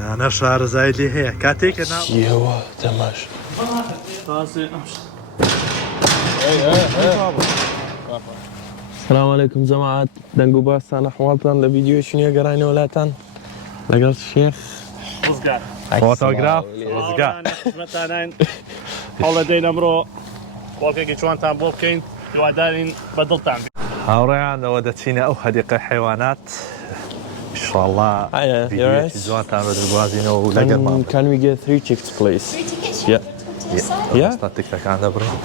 أنا شارزای لێ هەیە کاتێکە چیەوە تەماش السلام عليكم جماعة دنگو باستان أحوالتان لفيديو شنو قراينا ولاتان لقلت الشيخ فۆتۆگراف ڕزگار هەوڵە دەین ئەمڕۆ باڵکێکی جوانتان بۆ بکەین هیوادارین بەدڵتان بێت هاوڕێیانەوە دەچینە ئەو حەدیقەی حیوانات ئینشاءالله ڤیدیۆیەکی جوانتان بەدڵگوازینەوە و لەگەڵمان Can we get 3 tickets please? 3 tickets? Yeah. ئێستا تیکتەکان دەبڕین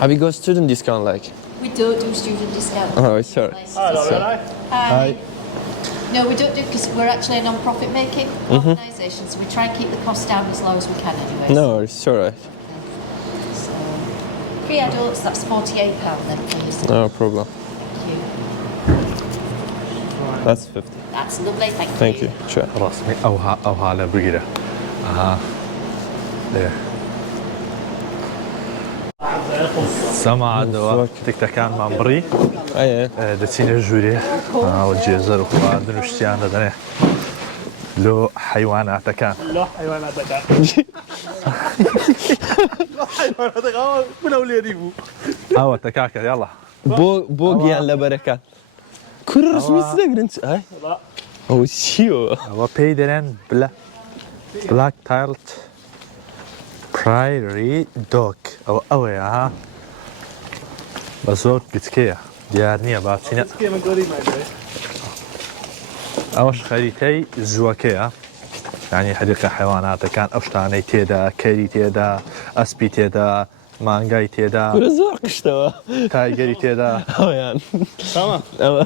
Have you got student discount like? We don't do student discount. Oh, sorry. Hi. No, we don't do because we're actually a non-profit making organisation, so we try and keep the cost down as low as we can anyway. No, it's alright. So, 3 adults, that's £48 then, please. No problem. Thank you. That's 50. That's lovely, Thank you. Sure. ڕاستمی ئەو هالە بگیرە سەماعەوە تیکتەکانمان بڕی دەچینە ژوورێ ئەوە جێزەر و خواردن و شتیان دەدەنێ لۆ حیواناتەکان بلەو لێری بوو ئەوە تەکاکە یاڵە بۆ گیان لە بەرەکان کورە ڕسمی سدەگرن ئەو چیەوە ئەوە پێی دەرێن بلاک تایلت پرایری دۆک ئەوەیە ها بە زۆر گچکەیە دیار نییە باچینە ئەوەش خەریتەی زووەکەیە ینی حەدیقە حیواناتەکان ئەو شتانەی تێدا کەری تێدا ئەسپی تێدا مانگای تێدا کورە زۆر قشتەوە تایگەری تێدا ئەویان ئەوە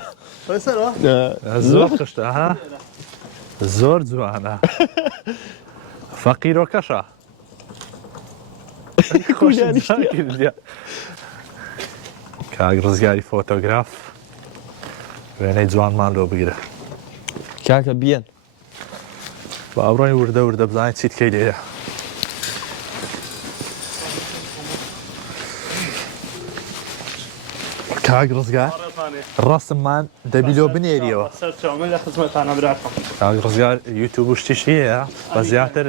زۆر قشتە ها زۆر جوانە فەقیرۆکەشە کاک ڕزگاری فۆتۆگراف وێنەی جوانمان لۆ بگرە کاکە بیەن بە ئەوڕۆی وردە وردە بزانین چیت کەی لێرە کاک ڕزگار ڕاستممان دەبیلۆ بنێریەوە کاک ڕزگار یوتیوب و شتیشی هەیە بە زیاتر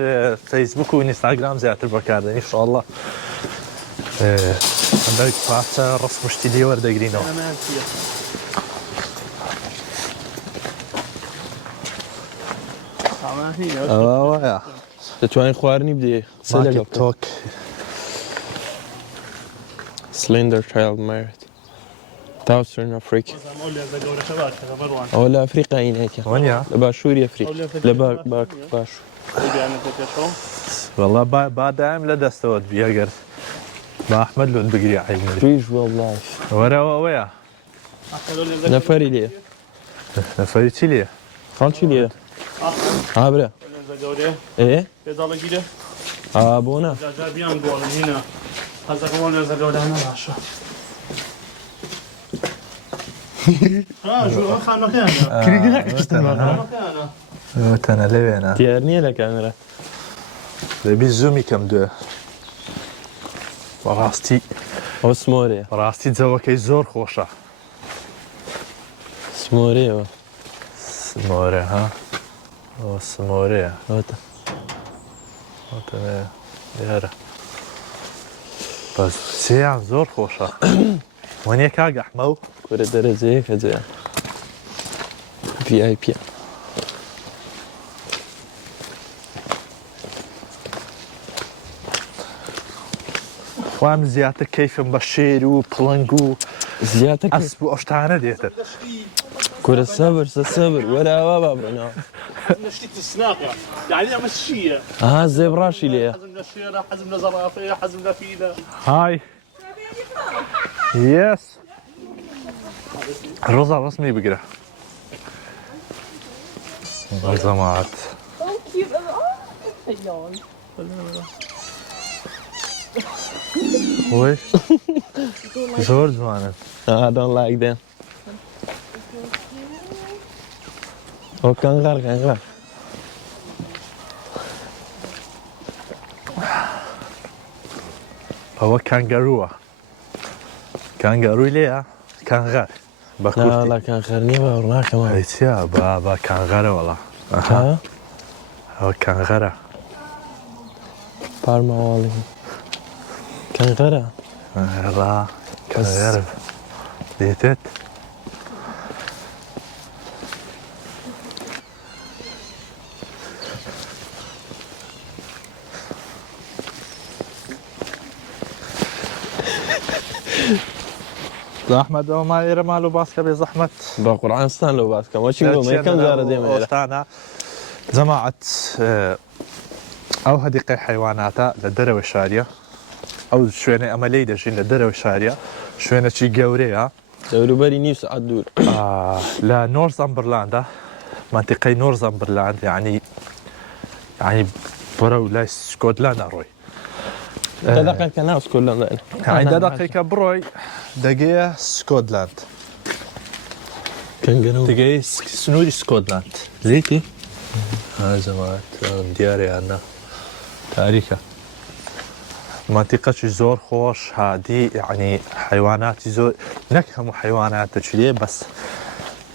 فەیسبوک و ئینستاگرام زیاتر بەکاردێنی ئینشاءڵڵە هەندێک پارچە ڕسم و شتی لێ وەردەگرینەوە ئەوەیە دەتوانین خواردنی بدێ تۆک سلندر چایلد مارت تاوسرن ئەفریقا ئەوە لە ئەفریقاینێکە وەنیا لە باشووری ئەفریقا لە باش وەڵا بادایم لە دەستەوەت بیەگەر با ئەحمەد لۆت بگری عیلمی ریژ وەڵڵاش وەرەوە ئەوەیە نەفەری لێ نەفەری چی لێ خاڵکی لێ ئابرە ئێ ئابۆنە تەنە لەوێنە دیار نییە لە کامێرە دەبی زوومی کەم دوێ بەڕاستی ئەو سمۆرەیە ڕاستی جەوەکەی زۆر خۆشە سمۆرەیەوە سمۆرە ها ئەوە سمۆرەیە ئەوتە دیارە بەس سێیان زۆر خۆشە وەنیە کاک ئەحمە و کورە دەرەجەیەکە جێیان VIP وام زیاتر کەیفم بە شێر و پڵنگ و زیاتر ئەسپ و ئەو شتانە دێتر کورە سەبر سەبر وەراوە با بڕنەوە نشتيك السناقة يعني أما الشيء ئاها زێبڕاشی لێیە حزم للشيرة حزم لزرافة حزم لفيلة هاي يس ڕۆزا ڕسمی بگرە ڕزەمات خۆی زۆر جوانن I don't like them ئەو کەنغەر ئەوە کانگەرووە کانگەرووی لێیە کانغەر بە کانغەر نییە بە ڕناکەمە چیا بە کانغەرە وەڵا ئەوە کەنغەرە پارماواڵی کەنغەرە ڕا کەنغەرە دێتێت زەحمەت ئەوە ما ئێرە مال و باسکە بێ زەحمەت بە قورعانستان لەو باسکەم وەچی گۆم یەکەم جارە دێمە ئێرە ئێستانە جەماعەت ئەو هەدیقەی حیواناتە لە دەرەوە شاریە ئەو شوێنە ئەمە لی دەژین لە دەرەوە شاریە شوێنەی گەورەیە دەوروبەری نیو سعات دوور لە نۆرزەمبرلاندا منتیقەی نۆرزەمبرلاند یعنی بەرە و لای سکۆتلاندا ڕۆی دەدەقێت کە ناو سکۆتلەندا دە دەقیقە بڕۆی دەگەیە سکۆتلاند کەنگەنە و دەگەی سنووری سکۆتلاند زیتی زەمات دیارەیانە تاریکە منتیقەی زۆر خۆش هادی یعنی حیواناتی زۆر نەک هەموو حیواناتە چ لێ بەس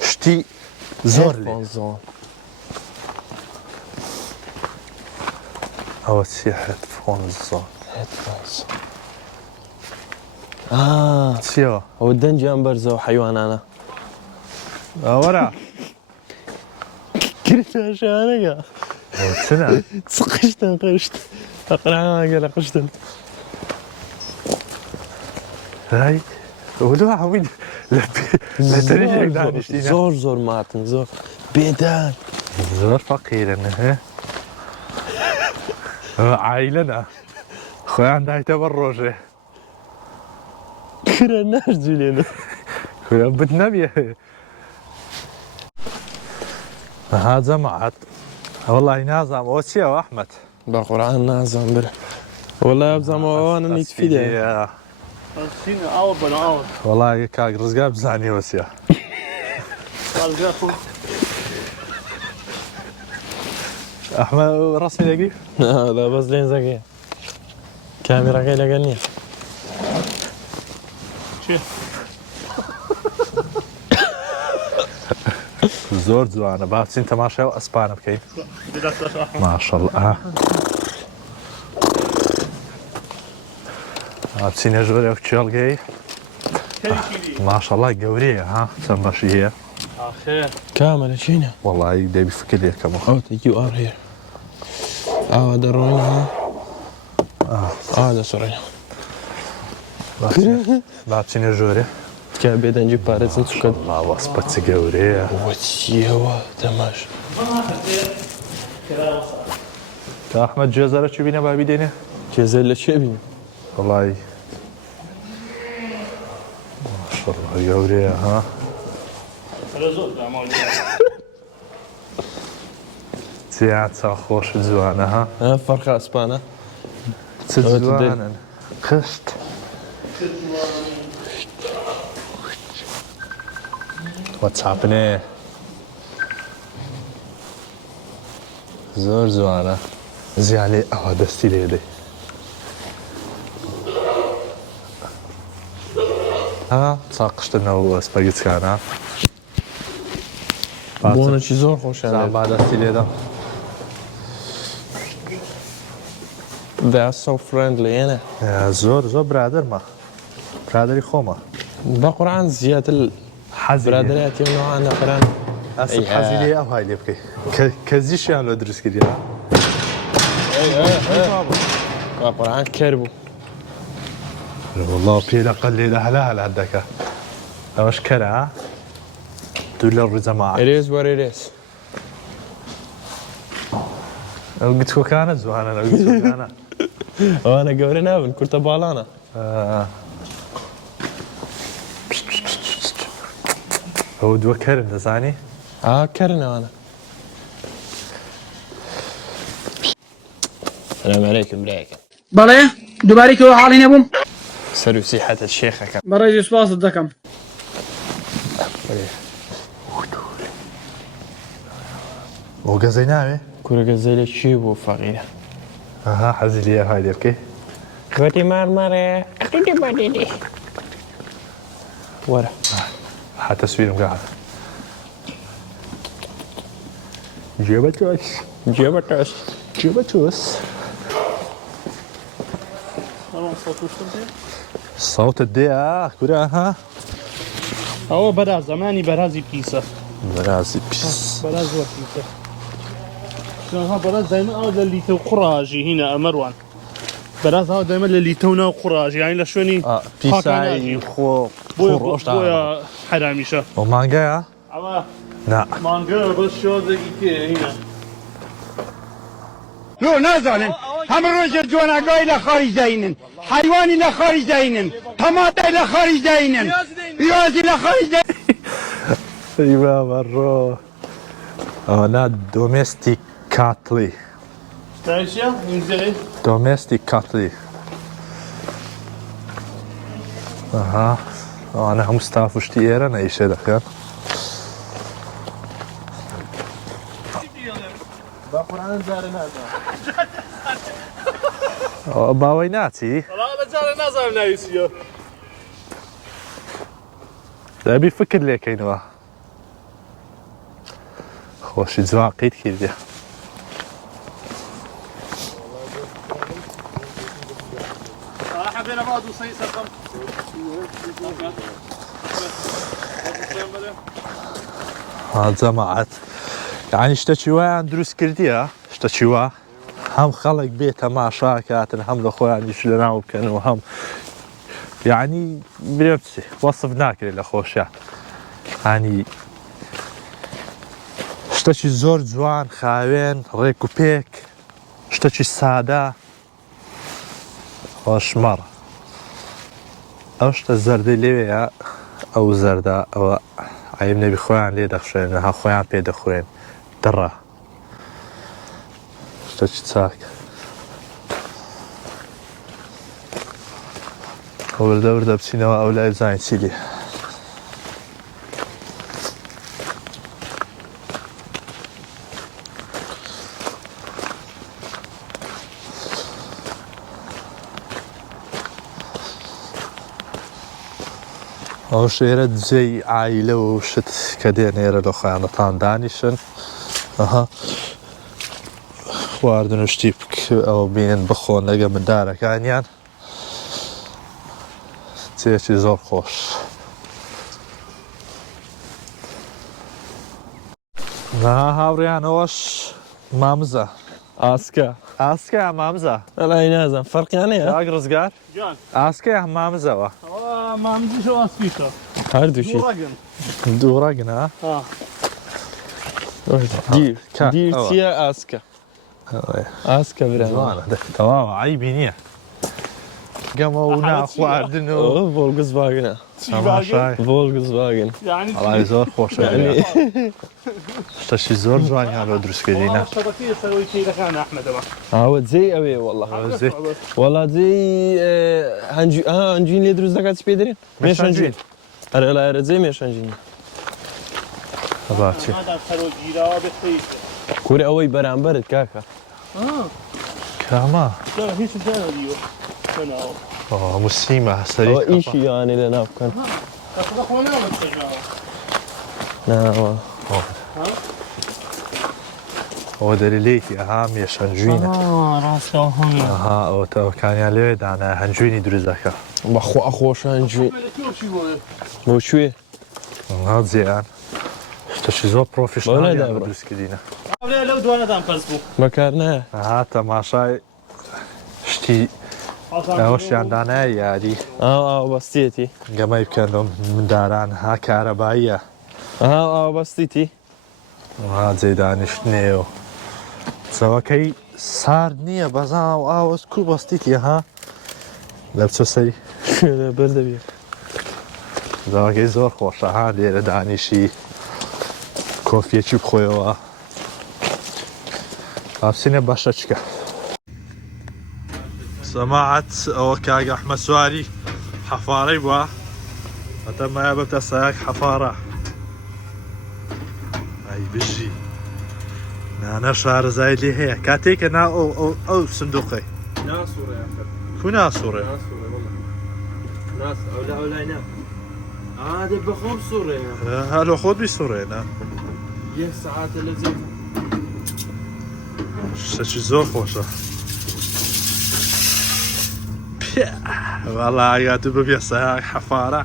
شتی زۆر لێ ئەوە چی هێدفۆنزۆن چیەوە ئەوە دەنجیان بەرزەوە حیوانانە ئەوەرە کرێتشانەگە چنە قشتن قشت ئەقراگە لە قشتن هاي ولو هەمووی لە تەریژێک دانیشتینە زۆر زۆر ماتن زۆر بێدان زۆر فەقیرن هێ عایلەنە خۆیان دایتە بەر ڕۆژێ کرە نەرجولێنە خۆیان بت نەبیێ ها جەماعەت وەڵی نازام ئەوە چیەوە ئەحمەد بە قورعان نازان برە وەڵای ئەبزانەوە ئەوانە نیتفی دێ Sina oude bijna oude. وەڵی کاک ڕزگار بزانیەوە چیە Laat ik dat goed. ئەحمە ڕسمی دەگری لا بەس لێنزەکەی کامێرەکەی لەگەل نییە Tje. زۆر جوانە با بچین تەماشای و ئەسپانە بکەین Dit dat is echt. ماشەڵڵا بچینە ژۆرە کێڵگەی Kiki. ماشەڵڵا گەورەیە ها چەند بەشی هەیە Ach, کامە لە چینە وەڵی دەبی فکر یەکەمەوە ئەو تێکی و ئار هەیە ئاوا دەڕۆینەوە ئا دەسڕێنە با بچینە ژۆرە تکا بێدەنجی پارێزن چکەت لاوەسپە چ گەورەیە وەچیەوە دەماش تا ئەحمەد جێزەرە چی بینە بابی دێنێ کێزە لە چێ بین وەڵی ماشەڵڵا گەورەیە ها Rezot daar mooi. چیان چاو خۆش جوانە ها فەرخە ئەسپانە چ جوانن خشت وە چاپنێ زۆر جوانە زیالێ ئەوە دەستی لێدەی چا قشتنەوە ئەسپەگچکانە بۆنەکی زۆر خۆشیان با دەستی لێدەم They are so friendly ئێنە زۆر زۆر برادرمە برادری خۆمە بە قورعان زیاتر حەزی برادرایەتی و نەوان نەفران حەزی لێ ئەو های لێ بکەی کەزیشیان لە دروست کردیە بە قورعان کەر بوو والله پێ لەقەل لێدە هەلا دەکە ئەوەش کەرە دوو لە ڕووی جەماعەت ئێرێز وەرێرێز ئەو گچکۆکانە جوانە ئەو گچکۆکانە ئەوانە گەورە نابن کورتە باڵانە ئەو دووە کەرن دەزانی کەرن ئەوانە السلام عليكم برايكم بەڵێ دووبارێکەوە حاڵی نەبووم سەر و سیحەتت شێخەکەم بەڕێزی سوپاست دەکەم ئەو گەزەی ناوێ کوورەگە زەلێ چی بوو فەقیرە ئەها حەزی لێ های لێ بکەی خوێتی مارمەڕێ قیتی بەدیدی وەرە هاتە سویرم گات جێبە تۆش جيبتاش جيبتوس صوت الدقيقة كورها هو براز زماني برازي بيسا برازي بيس براز وبيسا ها براز دائما او اللي تو قراجي هنا مروان براز هذا دائما اللي تونا قراجي يعني لشوني بيساي خو روش بويا حرامي شا ومانجا اما لا مانجا بس شو دقيقة هنا لو نازانن هم روز جوانگای لخارج داینن حیوانی لخارج داینن طماطه لخارج داینن پیازی لخارج داینن ايوه مرة انا دوميستيكاتلي تعيش يا انزلي دوميستيكاتلي اها انا هم ستافو شتي انا ايش هذا كان باقران زارنا باويناتي والله زارنا زارنا يسيو لا بيفكر لي كاينوا خوش زواقيت كيدي حبينا بعض وصيص رقم هذا معت يعني اشتشوا دروس كردية اشتشوا هم خلق بيتها مع شاكات هم لأخوان يشلنا وكانوا هم يعني بنفسي وصفناك للأخوشات يعني اشتشي زور جوان خاوين ريكو بيك اشتشي سادة وشمر اوشتا زردي ليويا او زردا او عيبني بخوان لي دخشين ها خوان بي دخوين درا اشتشي تساك ورده بسينما أولاد زاين سيلي أو شيرة زي عائلة وشت كدين يرى لو خيانتان دانيشن أها واردن وشتيبك أو بين بخون لقى من دارك عنيان تيشي زور خوش نا هاوريان وش مامزة اسكا اسكا مامزة لا ينازم فرق يعني ها اقرز قال جان اسكا مامزة وا ما عندي شو اسفيتا هردو شي ورقم دورقنا دير كا. دير أوه. تيا اسكا اسكا برا زوانا تمام عيبينية قامونا واردنو فولكس فاجن تماشاي فولكس فاجن يعني الله زور خوش يعني اشتشي زور جوان يعني درس كدينا الشبكية سوي كذا كان احمد بقى عاود زي اوي والله زي والله زي هنجي هنجين لي دروز دكات سبيدرين مش هنجين لا لا زي مش هنجين هباتي هذا سوي جيرا بخير كوري اوي برامبرت كاكا كاما لا هيش جانا ديو انا مسيمة هو سريع ايشي يعني لنا كان تصدق وانا بتجاوب لا هو دليليتي اهم يا شنجوينة راسك هم اها او تو كان يالي انا هنجويني درزاكا اخو شنجي شو هو مو شوي هذا زيان اشتشي زور ولا بروفيشنال دابا. يعني درس كدينا لو دوانا دام فزبو مكارنا ها تماشاي شتي اوش عندنا يعني بستيتي قما يمكنهم من داران ها كهربائية بستيتي وها زيداني شنيو سوا كي صار نية بزان واوس كو بستيتي ها لبسو سي برده بيه سوا كي زور خوشة ها ليرة دانيشي كوفية چوب خويوا لابسيني باشتشكا سماعت او كاق احمد سواري حفاري بوا متى ما يبقى سايق حفارة اي بجي انا شعر زايد لي هي كاتيك انا او صندوقي ناس صورة يا اخي كنا صورة ناس صورة والله ناس اولا هنا هذا بخوم صورة يا اخي هلو خود بصورة هنا يه ساعات اللي زي شتێکی زۆر خۆشە. وەڵا ئاگاتو ببێ سەیاق حەفارە.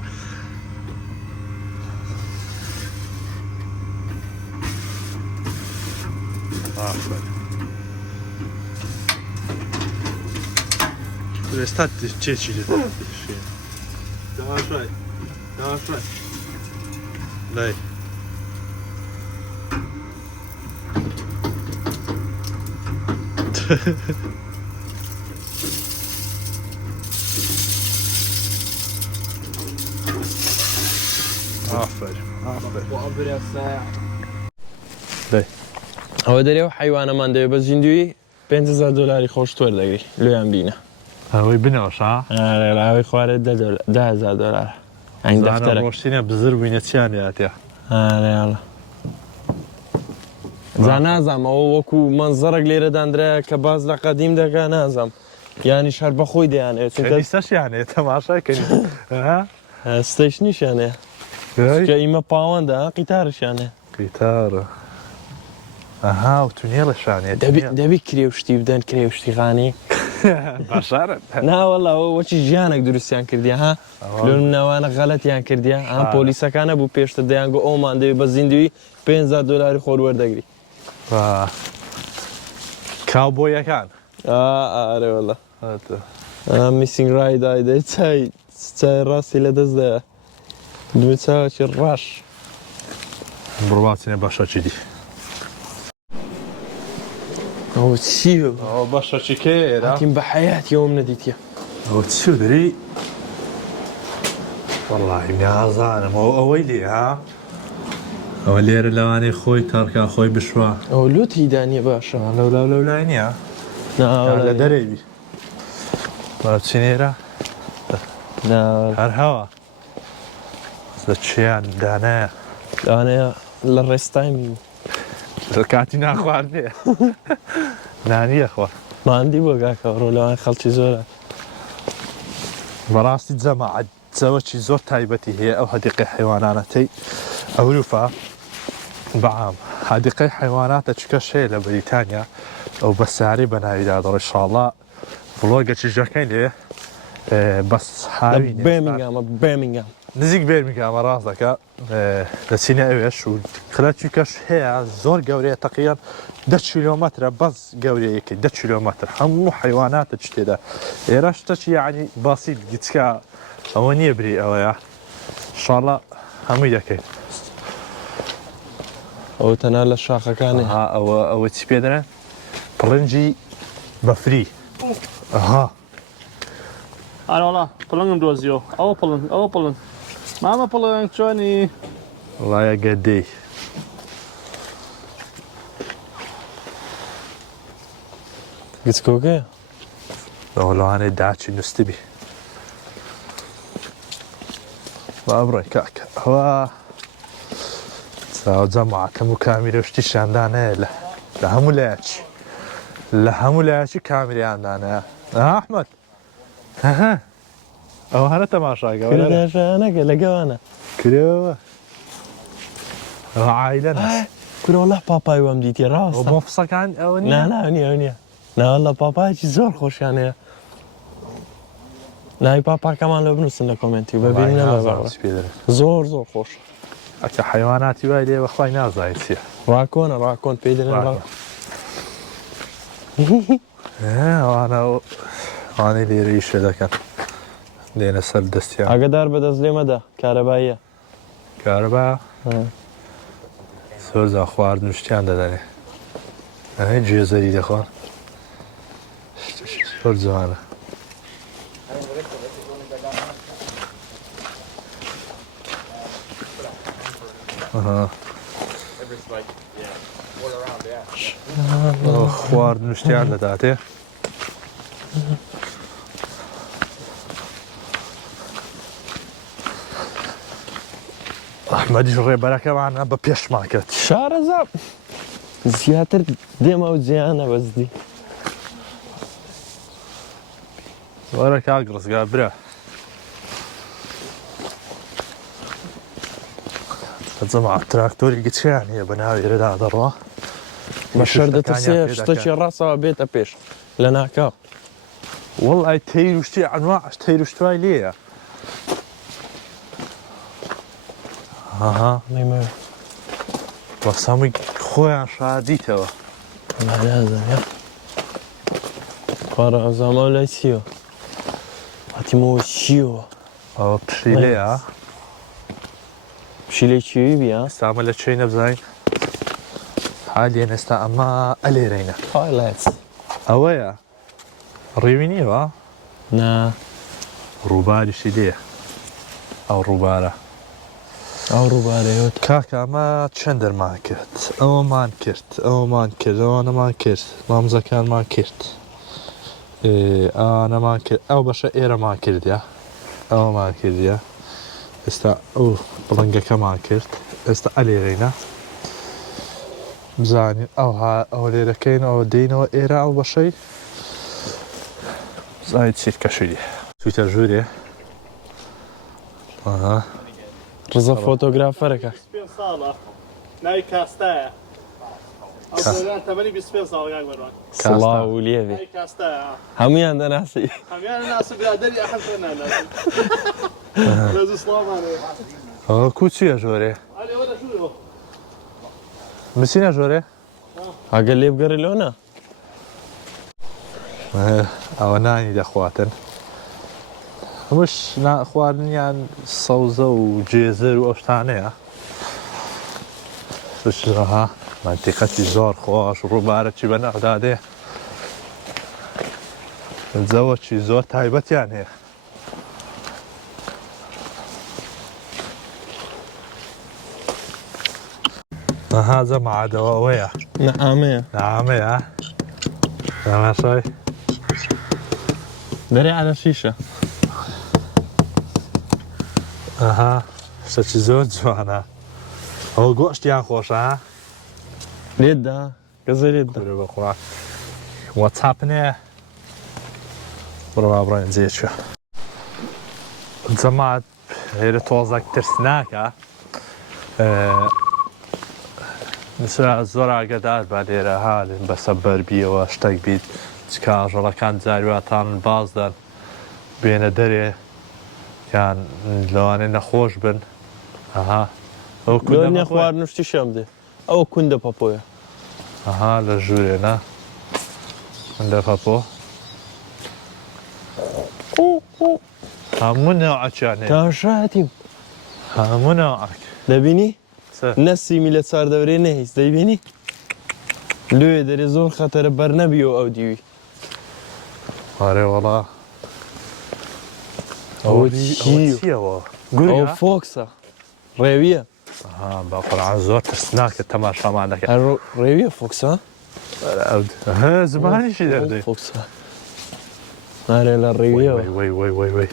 ئێستا چێکی لێ داواشای لای لای ئەوە دەرێەوە حیوانەمان دەوێت بە زیندوی $5,000 خۆش وەردەگری لێیان بینە. ئەوەی بنەوەشا ئاوی خوارێ $10,000 ئەین دەفتەرە ڕۆشتینە بزر بووینە چیان هاتێ ئاڵە جا نازام ئەوە وەکو مەنزەرێک لێرە دانرایە کە باز لە قەدیم دەکا نازام یانی شار بەخۆی دەیانێت سەشیانێ تەماشاکەنی ستیشنیشیانەیە کە ئیمە پاوەندە قیتارشیانێ قیتارە ئەها و تونێڵەشانێ دەبی کرێوشتی بدەن کرێوشتیخانی باشارە ناوەڵا وەچی ژیانێک دروستیان کردی ها لەم ناوانە غەڵەتیان کردیە ئەم پۆلیسەکانە بوو پێشتە دەیانگو ئەومان دەوێت بە زیندوی $5,000 خۆر وەردەگری کاوبۆیەکان ئارێوەڵە میسینگ ڕایدای دەی چای ڕاستی لە دەستدایە دوێ چاوەکی ڕاش بڕواچینە باشەچی دی ئەوە چیە ئەوە باشەچی کێرە هاتیم بە حەیاتیەوەم نەدیتە ئەوە چی دەری وەڵاهی نازانم ئەوەی لێ ها ئەوە لێرە لەوانەی خۆی تارکا خۆی بشوە ئەو لوتی دانیە باشە لەو لای نییە لە دەرەوی بچینێرە هەر هەوە لە چیان دانایە دانەیە لە ڕێستایمی لە کاتی ناخواردێ نانیە خوا ماندی بۆ گاکە ڕۆ لەوان خەڵکی زۆرە بەڕاستی جەماعەت جەوەکی زۆر تایبەتی هەیە ئەو هەدیقەی حیوانانەتەی ئەوروپا بەعام هەدیقەی حیواناتە چکەش هەیە لە بەریتانیا ئەو بەسیاری بە ناویدا دەڕێ شاڵا ڤڵۆگەکی ژەکەی لێ بەس هاوی بێمینگام نزیک بێرمیگامە ڕاست دەکە دەچینە ئەوێش و خلەتی کەش هەیە زۆر گەورەیە تەقیان 10 کیلۆمەترە بەس گەورەیەکی 10 کیلۆمەتر هەموو حیواناتە چ تێدا ئێرە شتەچی یعنی باسی گچکە ئەوە نییە بری ئەوەیە شاڵە هەمووی دەکەین ئەو تەنها لە شاخەکانی ئەوە چی پێ دەرێن پڵنجی بەفری ئەها ئاوەڵا پڵنگم دۆزیەوە ئەوە پڵنگ مامە پڵنگ چۆنی وڵایە گەدەی گچکۆکەیە ئەوڵوانەی داچی نووسبی با بڕێ کاکە ئەوە چاو جەماعەکەم و کامیرەشتی شاندانەیە لە هەموو لایەکی لە هەموو لایەکی کامیریاندانەیە ئەحمەد ئەوە هەرە تەماشاگەوەشانەکە لەگەوانە کرێەوە ئەوە عایلە کورۆڵە پاپای وەم دیتێ ڕاست بۆ فسەکان ئەوە نییە ناوەڵە پاپایکی زۆر خۆشیانەیە ناوی پاپاکەمان لە بنووسن لە کۆمنتی بەبین زۆر زۆر خۆش ئەچە حیواناتی وای لێ بەخوای نازای چیە ڕاکۆن پێی دەێن ئەوانەی لێرەی شێ دەکەن لێنە سەر دەستیان ئاگدار بەدەست لێمەدا کارەباییە کارەبا زۆر زا خواردن شتیان دەدەنێ ئەهەی گوێزەری دەخۆن زۆر جوانە خواردن شتیان دەداتێ ئەحمەدیش ڕێبەرەکەمانە بە پێشمان کرد شارەزا زیاتر دێمە و جیانە بەزدی وەرە کاک ڕزگار برە جەماعەت تراکتۆری گچیان هەیە بە ناوی ئێرەدا دەڕوا بەشەر دەتەسێ شتێکی ڕاستەوە بێتە پێش لە ناکاو وەڵی تەیر و شتی ئەنواع تەیر و شتوای لێیە ئاها وەسەمی خۆیان شاردیتەوە نازانێ خوارە ئەزاما لای چیوە هاتیمەوە چیوە ئەوە پشیلەیە پشیلەی چیوی بیە ئێستامە لە چێ نەبزین حالێن ئێستا ئەمە ئەلێرەینە هایلایتس ئەوەیە ڕێوی نیوە نا ڕووباریشی لێە ئەو ڕووبارە ئەو ڕووبارەیەوە کاکە ئەمە چەند دەرمان کرد ئەوەمان کرد ئەوەمان کرد ئەوانەمان کرد مامزەکانمان کرد ئەوانەمان کرد ئەو بەشە ئێرەمان کردیا ئەوەمان کردیا ئێستا ئەو بڵنگەکەمان کرد ئێستا ئەلێرەینە بزانین ئەو لێرەکەین ئەوە دێنەوە ئێرە ئەو بەشەی زانیت چیت کەشیدی چوویتە ژوورێ ڕزە فۆتۆگرافەرەکە 25 ساڵە ناوی کاستایە ئەوان تەمەنی 25 ساڵگان بەروان سڵاو و لێوێ ناوی کاستایە هەمویان دەناسی هەمیان ناسی برادەری ئەحەد ناناسی لەزوو سڵامانێ ئەوە کو چییە ژۆرێ ئەلێ وەرە ژوورەوە بچینە ژۆرێ ئەگەر لێ بگەڕێ لەوە ئەوە نانی دەخواتن هەمووش خواردنیان سەوزە و جێزر و ئەو شتانەیە سشها منتیقەتی زۆر خۆش ڕووبارەکی بە نەغدادێ جەوەکی زۆر تایبەتیان هەیە هذا معدەوە ئەوەیە نەئامەیە نامەیە نامەشای دەرێ على شیشە ئەها شتێکی زۆر جوانە ئەوە گۆشتیان خۆشە لێتدا گەزە لێتدا بە خوڕات وەتساپنێ بڕە با بڕێن جێچوە جەمات هێرە تۆزێک ترسناکە نسرا زۆر ئاگدار بە لێرە هاالن بەسە بەربیەوە شتێک بیت کاژەڵەکان جارواتان بازدەن بێنە دەرێ یان لەوانێ نەخۆش بن ئەها ئەو خوارد نوشتی شەم دێ ئەوە کوندە پەپۆیە ئەها لە ژوورێنە کوندە پەپۆ هەموو نەوعەکیانێ تاشاتیم هەموو نەوعەک دەبینی نەسیمی لە چاردەورێ نەهیست دەیبینی لێ دەرێ زۆر خەتەرە بەر نەبیەوە ئەو دیوی ئارێ وەڵا ئەوە چیەوە ئەو فۆکسە ڕێویە بەقڕان زۆر ترسناکە تەماشامان دەکەن ڕێویە فۆکسە زمانیشی دەردەی فۆکسە نارێ لە ڕێویەوە وی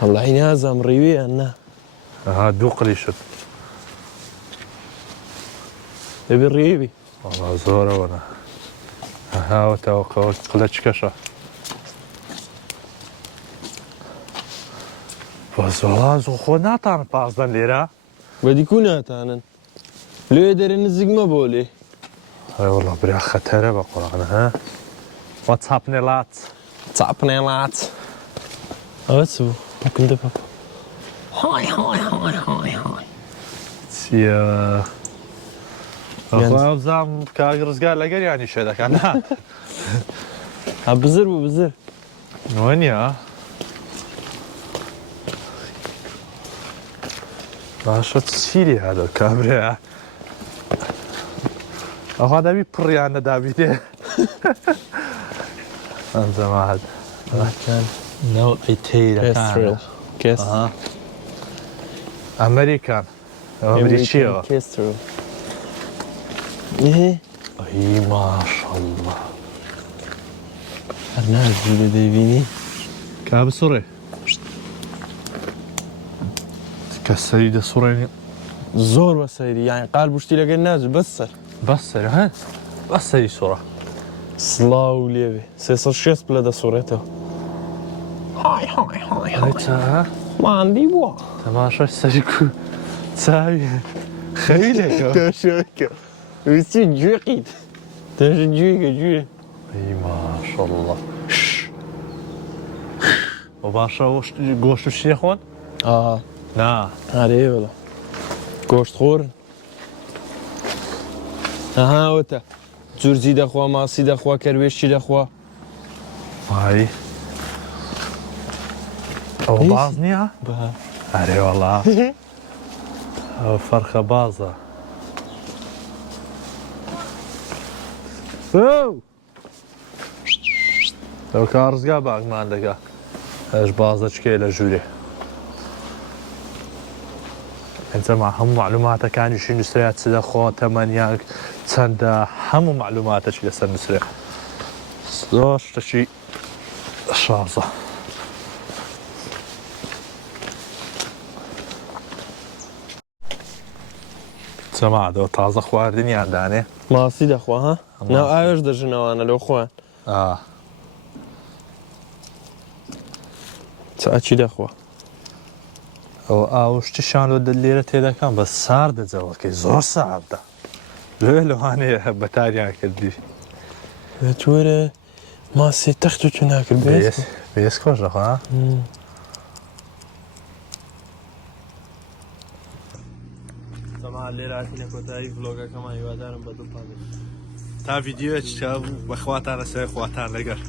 هەڵی نازام ڕێویە نا ئەها دوو قلی شت دەبێ ڕێوی زۆرەوەە هاوتەوە قلە چکەشە بەزۆڵاز و خۆ ناتانە پازدەن لێرە بەدیکو ناتانن لێ دەرێ نزیکمە بۆ لێ وڵە برا خەتەرە بە قوڕانە ها وە چاپنێڵات چاپنێڵات ئەوە چ بوو کوندە پەپۆ چیە بزانام کاگ ڕزگار لەگەریانی شێ دەکەن ها بزر بوو بزر وە نییە باشە چیری هەدە کابرەیە ئەوها دەبی پڕیان نەدابیتێ ئەنجەماهات نەوەی تێیرەکان ئەمریکان ئەمریکیەوە ئەی ماشەڵڵا هەر نازی لێ دەیبینی کا بسوڕێ کە سەری دەسوڕێنی زۆر بە سەیری یان قال بشتی لەگەر ناجی بەس سەر بەس سەر هەن بەس سەری سوڕە سڵاو لێوێ 360 پلە دەسوڕێتەوە ماندی بووە تەماشە سەری کو چاوی خەوی لێکە دەشێکە ویستی گوێقیت تەژە گوێگە گوێ ای ماشاءالله و باشە گۆشت و شیە خۆن؟ نا ئارێ وەڵا گۆشت خۆرن ئەهاوەتە جورجی دەخوا ماسی دەخوا کەروێشتی دەخوا وای ئەو باز نییە؟ ئەرێ وەڵا ئەو فەرخە بازە ئەو کارزگا باگمان دەگا ئەش بازە چکێ لە ژوورێ ئەنجەما هەموو معلوماتەکانیشی نووسرا چ دەخۆ تەمەنیان چەندە هەموو معلوماتەشی لەسەر نووسرێ زۆر شتێکی شازە جەماعەوە تازە خواردنیان دانێ ماسی دەخوا ها ناو ئاوێش دەژنەوانە لەو خۆیان چاچی دەخوا ئەو ئاوشتیشان لێرە تێدەکەم بە سار دەجەوەکەی زۆر ساردە لێ لەوانەیە بەتاریان کردی تۆرە ماسی تەخت و تو ناکرد بێس خۆش دەخوا لێراتینە کۆتایی ڤلۆگەکەمان هیوادارم بە دوو پاڵ تا ڤیددیوە چکە بوو بەخواتانە سێ خواتان لەگەر